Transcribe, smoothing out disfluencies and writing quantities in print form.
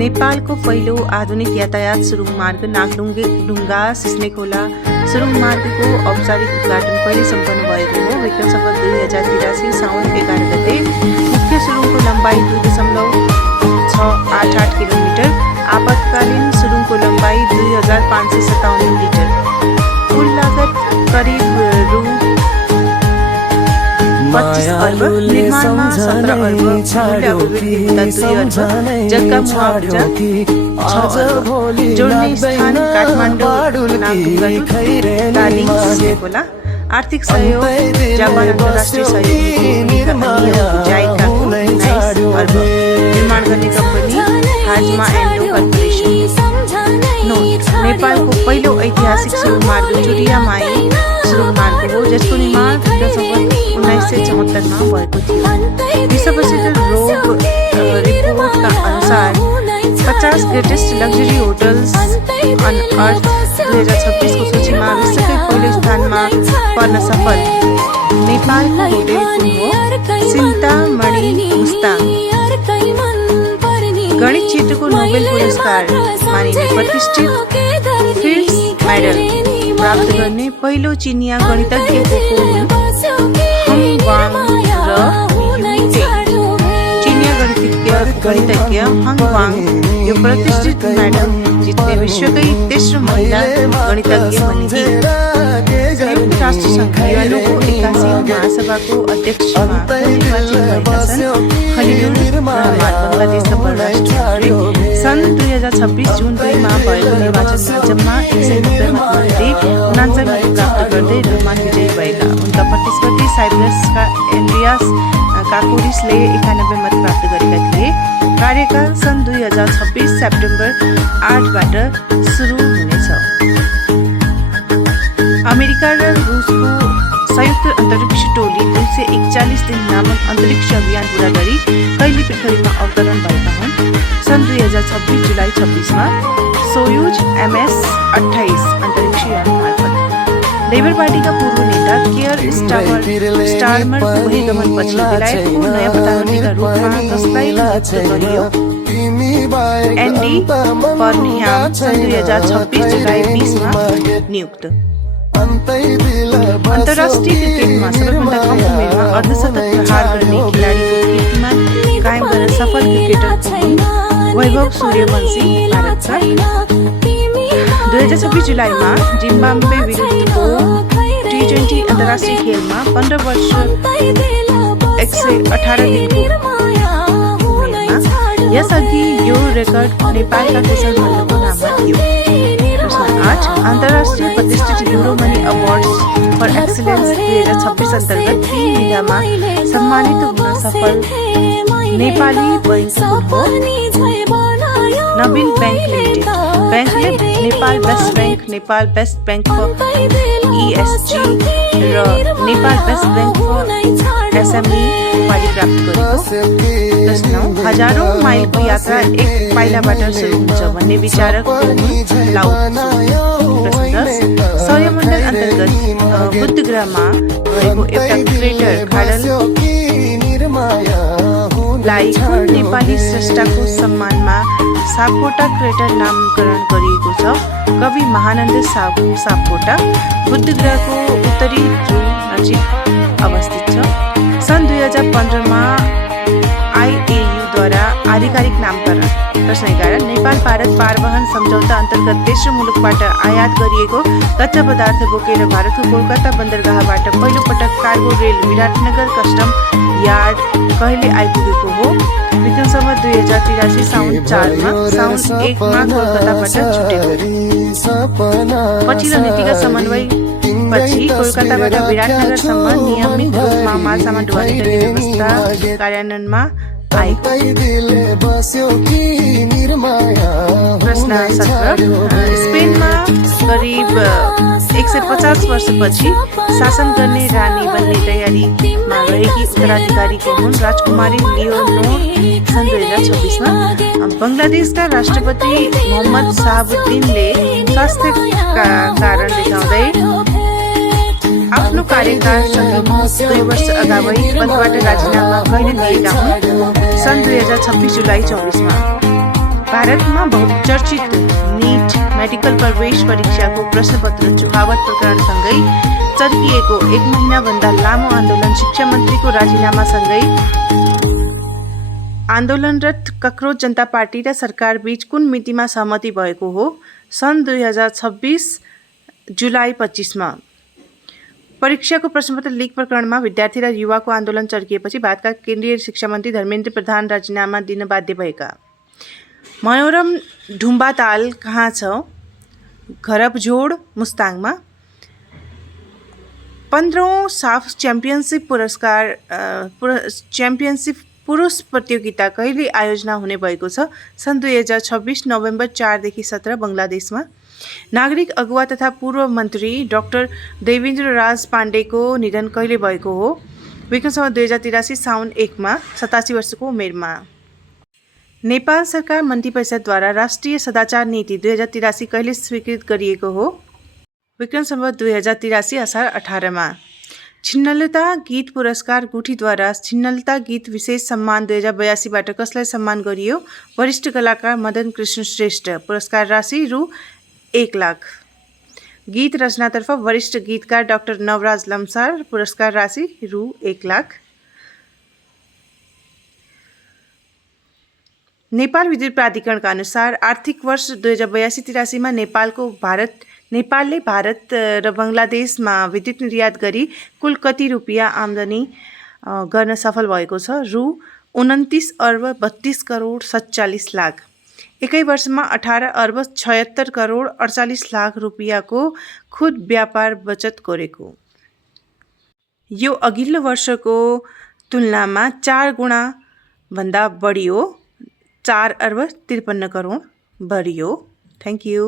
नेपालको पहिलो आधुनिक यातायात सुरुङ मार्ग नागढुङ्गा सिस्नेखोला सुरुङ मार्गको औपचारिक उद्घाटन कहिले सम्पन्न भएको हो? विक्रम सम्वत 2083 साउन 11 गते। मुख्य सुरुङको लम्बाइ 2.688 किलोमिटर, आपतकालीन सुरुङको लम्बाइ 2557 मिटर। कुल लागत करिब रु 25 अर्ब, निर्माणमा 17 अर्ब, मूल्य अभिवृद्धि हुँदा 2 अर्ब, जग्गा मुआवजा 6 अर्ब, जोड्ने स्थान काठमाडौँ नागढुङ्गा सिस्नेखोला, आर्थिक सहयोग जापान अन्तर्राष्ट्रिय सहयोग जाइकाको 19 अर्ब, निर्माण गर्ने कम्पनी हाजमा एन्डो कर्पोरेसन। नेपालको पहिलो ऐतिहासिक सुरुङ मार्ग चुरियामाई सुरुङ मार्ग हो, जसको निर्माण 1974 मा भएको थियो। विश्व प्रसिद्ध रोग रिपोर्टका अनुसार 50 ग्रेटेस्ट लग्जरी होटल्स अन अर्थ 2026 को सूचीमा विश्वकै पहिलो स्थानमा पर्न सफल नेपालको होटल कुन हो? चिन्तामणि मुस्ताङ। गणित क्षेत्रको नोबेल पुरस्कार मानिने प्रतिष्ठित फिल्ड्स मेडल प्राप्त गर्ने पहिलो चिनिया गणितज्ञ को हुन्? हङ वाङ र चिनिया गणितज्ञ हङ वाङ यो प्रतिष्ठित मेडल जित्ने विश्वकै तेस्रो महिला गणितज्ञ बनिन्। संयुक्त राष्ट्र संघ युएनको 81 महासभाको अध्यक्षमा निर्वाचित भएका छन् खलिलुर रहमान, बङ्गलादेशका परराष्ट्र मन्त्री। सन् 2026 जुन 2 मा भएको निर्वाचनमा जम्मा 190 मतमध्ये 99 मत प्राप्त गर्दै रहमान विजयी भएका। उनका प्रतिस्पर्धी साइप्रसका एन्ड्रियास काकोरिसले 91 मत प्राप्त गरेका थिए। कार्यकाल सन् 2026 सेप्टेम्बर 8 बाट सुरु हुनेछ। अमेरिका र रुसको संयुक्त अन्तरिक्ष टोली 241 दिन लामो अन्तरिक्ष अभियान पूरा गरी कहिले पृथ्वीमा अवतरण भएका हुन्? सन् 2026 जुलाई 26 मा सोयुज MS-28 अन्तरिक्ष यान मार्फत। लेबर पार्टीका पूर्व नेता केयर स्टारमरको बहिगमनपछि बेलायतको नयाँ प्रधानमन्त्रीका रूपमा कसलाई नियुक्त गरियो? एन्डी बर्नह्याम सन् 2026 जुलाई 20 मा नियुक्त। अन्तर्राष्ट्रिय क्रिकेटमा सबैभन्दा कम उमेरमा अर्धशतक प्रहार गर्ने खेलाडीको कीर्तिमान कायम गर्न सफल क्रिकेटर वैभव सूर्यवंशी भारतका। 2026 जुलाईमा जिम्बाब्वे विरुद्धको T20 अन्तर्राष्ट्रिय खेलमा 15 वर्ष 118 दिनको उमेरमा। यसअघि यो रेकर्ड नेपालका कुशल मल्लको नाममा थियो। प्रश्न 8 अन्तर्राष्ट्रिय प्रतिष्ठित युरोमनी अवार्ड्स फर एक्सलेन्स 2026 अन्तर्गत 3 विधामा सम्मानित हुन सफल नेपाली बैंक कुन हो? Nabil bank limited. बैंकले Nepal best bank, Nepal best bank for ESG र Nepal best bank for SME उपाधि प्राप्त गरेको। प्रश्न 9 हजारौं माइलको यात्रा एक पाइलाबाट सुरु हुन्छ भन्ने विचारक लाउ। प्रश्न 10 सौर्यमण्डल अन्तर्गत बुध ग्रहमा रहेको एउटा क्रेटर खाडललाई कुन नेपाली स्रष्टाको सम्मानमा सापकोटा क्रेटर नामकरण गरिएको छ? कवि महानन्द सापकोटा। बुध ग्रहको उत्तरी ध्रुव नजिक अवस्थित छ। सन् 2015 मा IAU द्वारा आधिकारिक नामकरण। प्रश्न 11 नेपाल भारत पारवहन सम्झौता अन्तर्गत तेस्रो मुलुकबाट आयात गरिएको कच्चा पदार्थ बोकेर भारतको कोलकाता बन्दरगाहबाट पहिलो पटक cargo rail Biratnagar custom yard कहिले आइपुगेको हो? विक्रम सम्वत 2083 साउन 4 मा। साउन 1 मा कोलकाताबाट छुटेको। पछिल्लो नीतिगत समन्वय पछि कोलकाताबाट विराटनगरसम्म नियमित रूपमा माल सामान ढुवानी गर्ने व्यवस्था कार्यान्वयनमा आएको। प्रश्न 17 स्पेनमा करिब 150 वर्षपछि शासन गर्ने रानी बन्ने तयारीमा रहेकी उत्तराधिकारी को हुन्? राजकुमारी लियोनोर सन् 2026 मा। बङ्गलादेशका राष्ट्रपति मोहम्मद शाहाबुद्दिनले स्वास्थ्यका कारण देखाउँदै आफ्नो कार्यकालसँग 2 वर्ष अगावै पदबाट राजीनामा कहिले दिएका हुन्? सन् 2026 जुलाई 24 मा। भारतमा बहुचर्चित नीट मेडिकल प्रवेश परीक्षाको प्रश्नपत्र चुहावट प्रकरणसँगै चर्किएको 1 महिनाभन्दा लामो आन्दोलन, शिक्षा मन्त्रीको राजीनामासँगै आन्दोलनरत कक्रोच जनता पार्टी र सरकार बीच कुन मितिमा सहमति भएको हो? सन् 2026 जुलाई 25मा। परीक्षाको प्रश्नपत्र लिक प्रकरणमा विद्यार्थी र युवाको आन्दोलन चर्किएपछि भारतका केन्द्रीय शिक्षा मन्त्री धर्मेन्द्र प्रधान राजीनामा दिन बाध्य भएका। मनोरम ढुम्बाताल कहाँ छ? घरबझोड मुस्ताङमा। 15औं साफ च्याम्पियनसिप पुरुष प्रतियोगिता कहिले आयोजना हुने भएको छ? सन् 2026 नोभेम्बर 4 देखि 17 बङ्गलादेशमा। नागरिक अगुवा तथा पूर्व मन्त्री डाक्टर देवेन्द्र राज पाण्डेको निधन कहिले भएको हो? विक्रम 2083 साउन 1 मा 87 वर्षको उमेरमा। नेपाल सरकार मन्त्री परिषदद्वारा राष्ट्रिय सदाचार नीति 2083 कहिले स्वीकृत गरिएको हो? विक्रम 2083 असार 18 मा। छिन्नलता गीत पुरस्कार गुठीद्वारा छिन्नलता गीत विशेष सम्मान 2082 बाट कसलाई सम्मान गरियो? वरिष्ठ कलाकार मदन कृष्ण श्रेष्ठ। पुरस्कार राशि रु 1 लाख। गीत रचनातर्फ वरिष्ठ गीतकार डाक्टर नवराज लम्सार। पुरस्कार राशि रु 1 लाख। नेपाल विद्युत प्राधिकरणका अनुसार आर्थिक वर्ष 2082-83 मा नेपालले भारत र बङ्गलादेशमा विद्युत निर्यात गरी कुल कति रुपियाँ आम्दानी गर्न सफल भएको छ? रु 29 अर्ब 32 करोड 47 लाख। एकै वर्षमा 18 अर्ब 76 करोड 48 लाख रुपियाँको खुद व्यापार बचत गरेको। यो अघिल्लो वर्षको तुलनामा 4 गुणा भन्दा बढी हो। 4 अर्ब 53 करोड बढी हो। Thank you.